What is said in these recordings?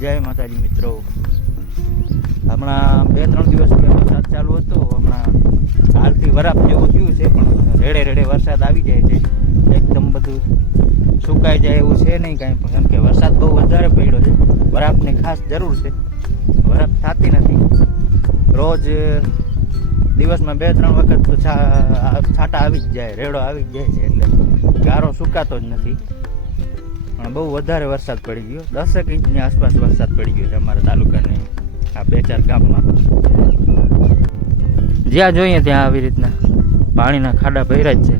જય માતાજી મિત્રો. હમણાં બે ત્રણ દિવસ વરસાદ ચાલુ હતો. હમણાં હાલથી વરાપ જેવું થયું છે, પણ રેડે રેડે વરસાદ આવી જાય છે. એકદમ બધું સુકાઈ જાય એવું છે નહીં કાંઈ પણ. કેમ કે વરસાદ બહુ વધારે પડ્યો છે. વરાપની ખાસ જરૂર છે. વરાપ થતી નથી. રોજ દિવસમાં બે ત્રણ વખત છાંટા આવી જ જાય, રેડો આવી જ જાય છે, એટલે ગારો સુકાતો જ નથી. બહુ વધારે વરસાદ પડી ગયો. દસેક ઇંચની આસપાસ વરસાદ પડી ગયો છે અમારા તાલુકાની. આ બે ચાર ગામમાં. જ્યાં જોઈએ ત્યાં આવી રીતના પાણીના ખાડા ભર્યા જ છે.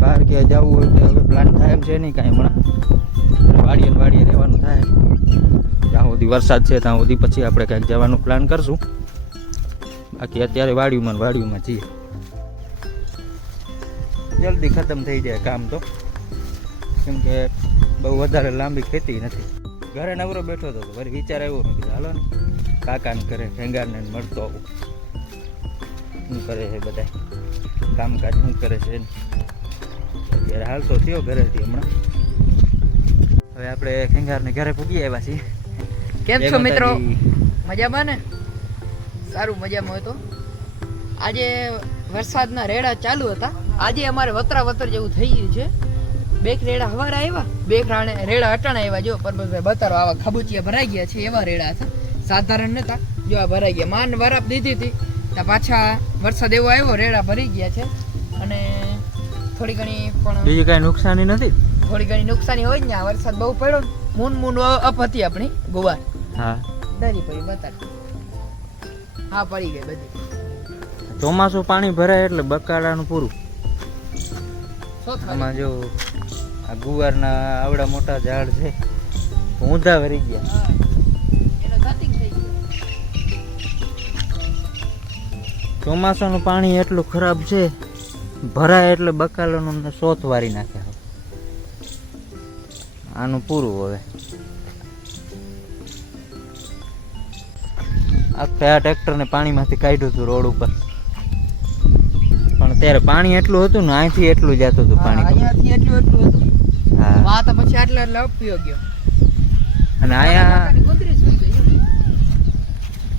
બહાર ક્યાં જવું હોય તો હવે પ્લાન થાય એમ છે નહીં કાંઈ હમણાં. વાડીએ વાડીએ રહેવાનું થાય. જ્યાં સુધી વરસાદ છે ત્યાં સુધી પછી આપણે કાંઈક જવાનું પ્લાન કરશું. બાકી અત્યારે વાડીમાં વાડીમાં છીએ. જલ્દી ખતમ થઈ જાય કામ તો. કેમ કે બહુ વધારે લાંબી ખેતી નથી. ઘરે નવરો બેઠો હતો વળી વિચાર આવ્યો મેં કીધું હાલો ને કાકાને ઘરે ભેંગારને મળતો આવું. શું કરે છે બધા કામકાજ શું કરે છે. અત્યારે હાલ તો થયો ઘરેથી હમણાં. હવે આપણે ખેંગારને ઘરે પૂગી આવ્યા છીએ. કેમ છો મિત્રો? મજામાં ને? સારું મજામાં હોય તો. આજે વરસાદના રેડા ચાલુ હતા. આજે અમારે વતરા વતર જેવું થઈ ગયું છે. બેક રેડા હવાર આવ્યા બેક રાણે રેડા અટાણા આવ્યા જો પરબતભાઈ બતારો આવા ખાબુચિયા ભરાઈ ગયા છે એવા રેડા હતા. સાધારણ નતા જો આ ભરાઈ ગયા. માન વરાપ દીધી હતી. ત્યાં પાછા વરસાદ એવો આવ્યો રેડા ભરી ગયા છે. અને થોડી ઘણી પણ બીજી કાંઈ નુકસાની નથી? થોડી ઘણી નુકસાની હોય ને વરસાદ બહુ પડ્યો મૂન મૂન અપ હતી આપણી ગોવા હા. દરી પડી બતાડ. હા પડી ગઈ બધી. ચોમાસું પાણી ભરાય એટલે બકાડાનું પૂરું. આમાં જો આ ગુવારના આવડા મોટા ઝાડ છે. ઊંધા વરી ગયા. ચોમાસાનું પાણી એટલું ખરાબ છે ભરાય એટલે બકાલાનું સોત વારી નાખે. આનું પૂરું હવે. આખે આ ટ્રેક્ટરને પાણીમાંથી કાઢ્યું હતું રોડ ઉપર. પણ ત્યારે પાણી એટલું હતું ને અહીંથી એટલું જતું હતું પાણી. અહીંયાથી એટલું એટલું હતું. હા તો પછી આટલા એટલે અપીયો ગયો. અને આયા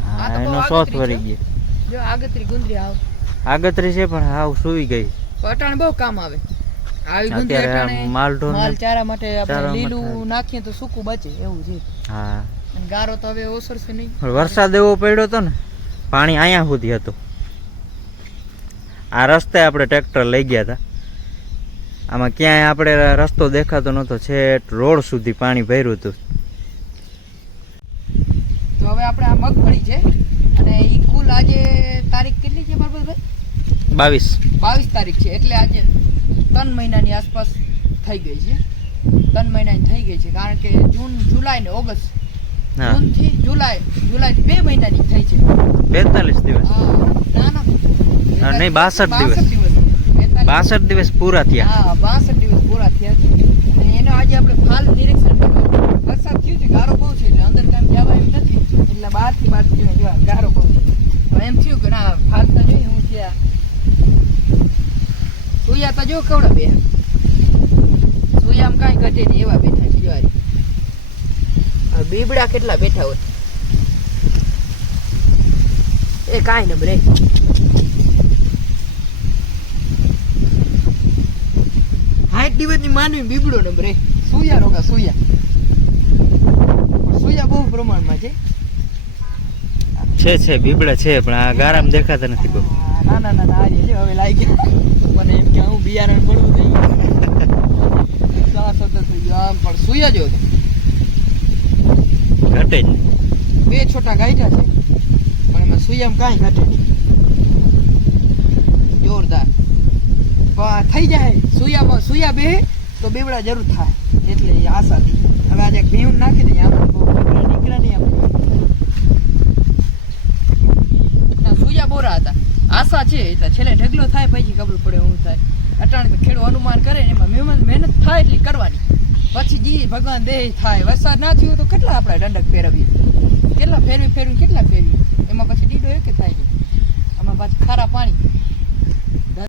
હા, એનો વરી છે. ગયો. જો આગતરી ગુંદરી આવ આગતરી છે પણ હાવ સુઈ ગઈ. અટાણે બહુ કામ આવે. આવી ગુંદરી અટાણે માલઢોર માલ ચારા માટે આપણે લીલું નાખીએ તો સૂકું બચે એવું છે. હા. અને ગારો તો હવે ઓસરશે નહીં. વરસાદ એવો પડ્યો તો ને પાણી અહીંયા સુધી હતું. આ રસ્તે આપણે ટ્રેક્ટર લઈ ગયા હતા. આમાં ક્યાંય આપણે રસ્તો દેખાતો નહોતો છેટ રોડ સુધી પાણી ભર્યું હતું. તો હવે આપણે આ મગફળી છે અને એ કુલ આજે તારીખ કેટલી છે બાબતભાઈ બાવીસ. બાવીસ તારીખ છે એટલે આજે ત્રણ મહિનાની આસપાસ થઈ ગઈ છે. ત્રણ મહિનાની થઈ ગઈ છે કારણ કે જૂન જુલાઈ ને ઓગસ્ટ. જૂનથી જુલાઈ જુલાઈ બે મહિનાની થઈ છે. બેતાલીસ દિવસ. હા, ના ના નહીં, 62 દિવસ. 62 બેતાલીસ. બાસઠ દિવસ પૂરા થયા. હા, બાસઠ દિવસ પૂરા થયા અને એનો આજે આપણે ફાલ નિરીક્ષણ વરસાદ થયું છે, ગારો બહુ છે, એટલે અંદર કામ જવા એમ નથી. એટલે બહારથી બહાર ગારો બહુ છે. એમ થયું કે ના ફાલ તો જોઈ હું ત્યાં સુયા તો જો કેવડા બે. સુયામાં કાંઈ ઘટે નહીં, એવા બેઠા છે, જોવારી. બીબડા કેટલા બેઠા હોય? એ કાંઈ ન રે દિવસની માનવી બીબડો ને બ્રે સુયા રોગા સુયા. સુયા બહુ પ્રમાણમાં છે. છે છે બીબડા છે પણ આ ગારામ દેખાતા નથી બહુ. ના ના ના ના આજે હવે લાગી ગયા. મને એમ કે હું બિયારણ પડવું થઈ સાસ હતો થઈ ગયો આમ પણ સુયા જો ઘટે. બે છોટા ગાયઠા છે. પણ એમાં સુયામ કાંઈ ઘટે નહીં. જોરદાર. થઈ જાય સુયા સુયા બે તો બેવડા જરૂર થાય. એટલે એ આશાથી હવે આજે ભીમ નાખી દઈએ આમ બહુ બીબડા નીકળે નહીં આપણે ના, સુયા બોરા હતા. આશા છે એ તો છેલ્લે ઢગલો થાય પછી ખબર પડે હું થાય. અટાણે ખેડૂત અનુમાન કરે ને એમાં મહેનત થાય એટલી કરવાની. પછી જી ભગવાન દેહ થાય. વરસાદ ના થયો તો કેટલા આપણે દંડક ફેરવીએ? કેટલા ફેરવી ફેરવી કેટલા ફેરવી એમાં પછી ડીડો એક થાય છે. આમાં પાછું ખારા પાણી.